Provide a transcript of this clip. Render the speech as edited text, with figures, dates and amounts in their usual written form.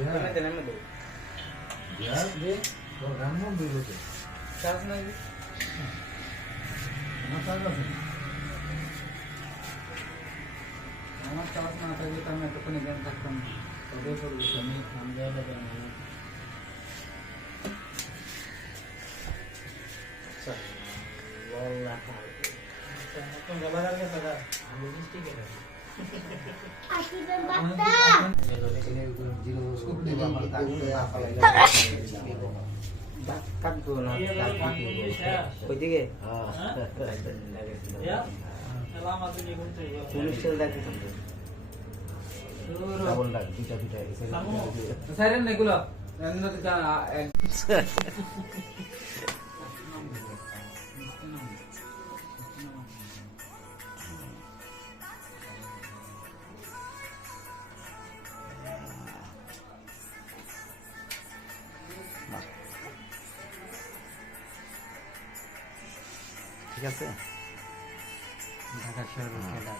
নেমে দে দে তো রান্না দিলোতে চার্জ নাই আমার চার্জ আছে আমার চার্জ না থাকলে তো আমি এতক্ষণ এখানে থাকতাম না তবে করবো আমি যাওয়া যাবে না এখন গলা লাগে দাদা আমি মিষ্টি খেয়ে ওইদিকে সাইরেন এগুলো ঠিক আছে ঢাকা শহরের খেলা